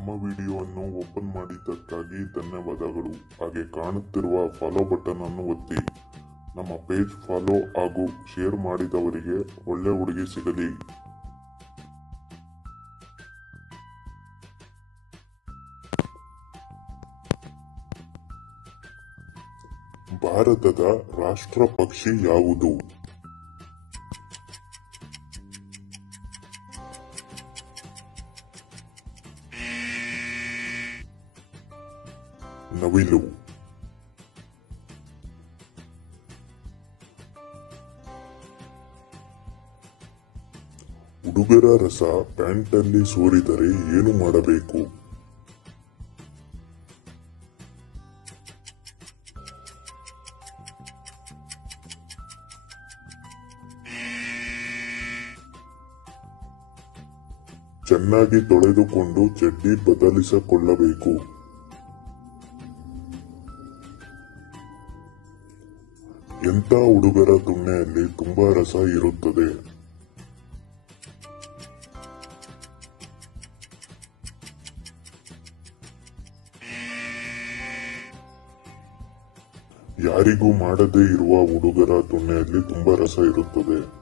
ನಮ್ಮ ವಿಡಿಯೋವನ್ನು ಓಪನ್ ಮಾಡಿದ್ದಕ್ಕಾಗಿ ಧನ್ಯವಾದಗಳು. ಹಾಗೆ ಕಾಣುತ್ತಿರುವ ಫಾಲೋ ಬಟನ್ ಅನ್ನು ಒತ್ತಿ. ನಮ್ಮ ಪೇಜ್ ಫಾಲೋ ಹಾಗೂ ಶೇರ್ ಮಾಡಿದವರಿಗೆ ಒಳ್ಳೆ ಹುಡುಗಿ ಸಿಗಲಿ. ಭಾರತದ ರಾಷ್ಟ್ರ ಪಕ್ಷಿ ಯಾವುದು? ನವಿಲು. ಹುಡುಗರ ರಸ ಪ್ಯಾಂಟಲ್ಲಿ ಸೋರಿದರೆ ಏನು ಮಾಡಬೇಕು? ಚೆನ್ನಾಗಿ ತೊಳೆದುಕೊಂಡು ಚಡ್ಡಿ ಬದಲಿಸಿಕೊಳ್ಳಬೇಕು. ಎಂಥ ಹುಡುಗರ ತುಣ್ಣೆಯಲ್ಲಿ ತುಂಬಾ ರಸ ಇರುತ್ತದೆ? ಯಾರಿಗೂ ಮಾಡದೇ ಇರುವ ಹುಡುಗರ ತುಣ್ಣೆಯಲ್ಲಿ ತುಂಬಾ ರಸ ಇರುತ್ತದೆ.